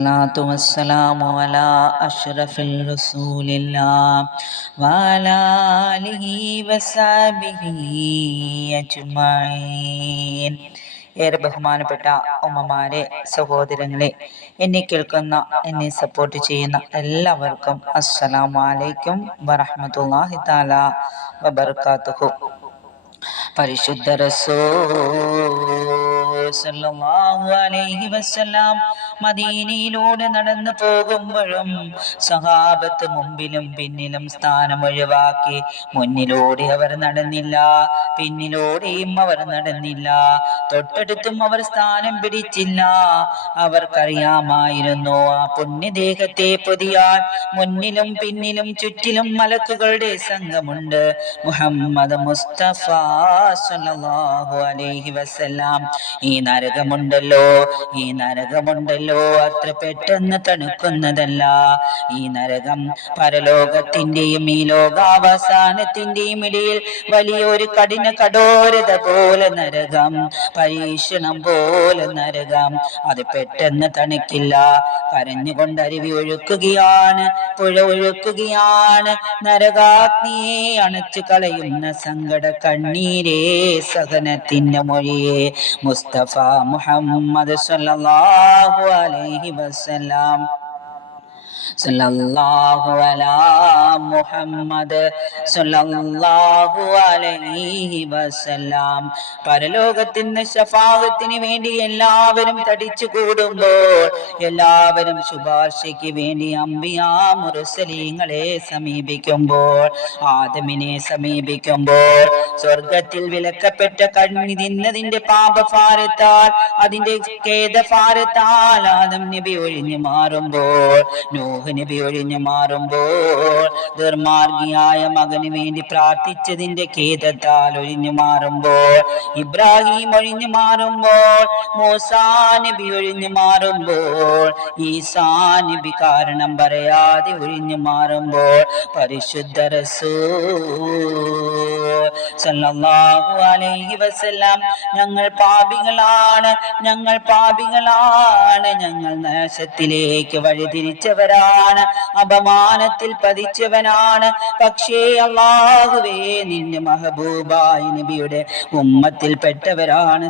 الصلاة والسلام على أشرف رسول الله وعلى آله وصحبه أجمعين. ഏറെ ബഹുമാനപ്പെട്ട ഉമ്മമാരെ, സഹോദരങ്ങളെ, എന്നെ കേൾക്കുന്ന, എന്നെ സപ്പോർട്ട് ചെയ്യുന്ന എല്ലാവർക്കും അസ്സലാമു അലൈക്കും വറഹ്മത്തുള്ളാഹി തആല വബറകാതുഹു. പരിശുദ്ധ റസൂൽ സല്ലല്ലാഹു അലൈഹി വസല്ലം മദീനയിലൂടെ നടന്നു പോകുമ്പോഴും സഹാബത്ത് മുമ്പിലും പിന്നിലും സ്ഥാനം ഒഴിവാക്കി മുന്നിലൂടെ അവർ നടന്നില്ല, പിന്നിലൂടെയും അവർ നടന്നില്ല, തൊട്ടടുത്തും അവർ സ്ഥാനം പിടിച്ചില്ല. അവർക്കറിയാമായിരുന്നു ആ പുണ്യദേഹത്തെ പൊതിയാൻ മുന്നിലും പിന്നിലും ചുറ്റിലും മലക്കുകളുടെ സംഘമുണ്ട്. മുഹമ്മദ് മുസ്തഫ സല്ലല്ലാഹു അലൈഹി വസല്ലം ഈ നരകമുണ്ടല്ലോ, ഈ നരകമുണ്ടല്ലോ, അത്ര പെട്ടെന്ന് തണുക്കുന്നതല്ല. ഈ നരകം പരലോകത്തിന്റെയും ഈ ലോകാവസാനത്തിന്റെയും ഇടയിൽ വലിയൊരു കഠോരത പോലെ നരകം, പരീക്ഷണം പോലെ നരകം. അത് പെട്ടെന്ന് തണുക്കില്ല. കരഞ്ഞുകൊണ്ട് അരുവി ഒഴുക്കുകയാണ്, പുഴ ഒഴുക്കുകയാണ്. നരകാഗ്നിയെ അണച്ചു കളയുന്ന സങ്കട കണ്ണീരേ, സഹനത്തിന്റെ മൊഴിയേ, മുസ്തഫ മുഹമ്മദ് സല്ലല്ലാഹു അലൈഹി വസല്ലം. സല്ലല്ലാഹു അലാ മുഹമ്മദ് സല്ലല്ലാഹു അലൈഹി വസല്ലം. പരലോകത്തിന് ശഫാഅത്തിന് വേണ്ടി എല്ലാവരും തടിച്ചു കൂടുമ്പോൾ, എല്ലാവരും ശുപാർശയ്ക്ക് വേണ്ടി അംബിയാ മുർസലീങ്ങളെ സമീപിക്കുമ്പോൾ, ആദമിനെ സമീപിക്കുമ്പോൾ, സ്വർഗത്തിൽ വിലക്കപ്പെട്ട കണ്ണി തിന്നതിന്റെ പാപഭാരത്താൽ, അതിന്റെ ഖേദഭാരത്താൽ ആദം നബി ഒഴിഞ്ഞു മാറുമ്പോൾ, നൂഹ് നബി ഒഴിഞ്ഞു മാറുമ്പോൾ, ദുർമാർഗിയായ മകന് വേണ്ടി പ്രാർത്ഥിച്ചതിന്റെ ഖേദത്താൽ ഒഴിഞ്ഞു മാറുമ്പോൾ, ഇബ്രാഹിം ഒഴിഞ്ഞു മാറുമ്പോൾ, മൂസാ നബി ഒഴിഞ്ഞു മാറുമ്പോൾ, ഈസാ നബി കാരണം പറയാതെ ഒഴിഞ്ഞു മാറുമ്പോൾ, പരിശുദ്ധ റസൂൽ സല്ലല്ലാഹു അലൈഹി വസല്ലം ഞങ്ങൾ പാപികളാണ്, ഞങ്ങൾ പാപികളാണ്, ഞങ്ങൾ നാശത്തിലേക്ക് വഴിതിരിച്ചവരാണ്, അപമാനത്തിൽ പതിച്ചവനാണ്. പക്ഷേ അല്ലാഹുവേ, നിന്റെ മഹബൂബായ നബിയുടെ ഉമ്മത്തിൽ പെട്ടവരാണ്.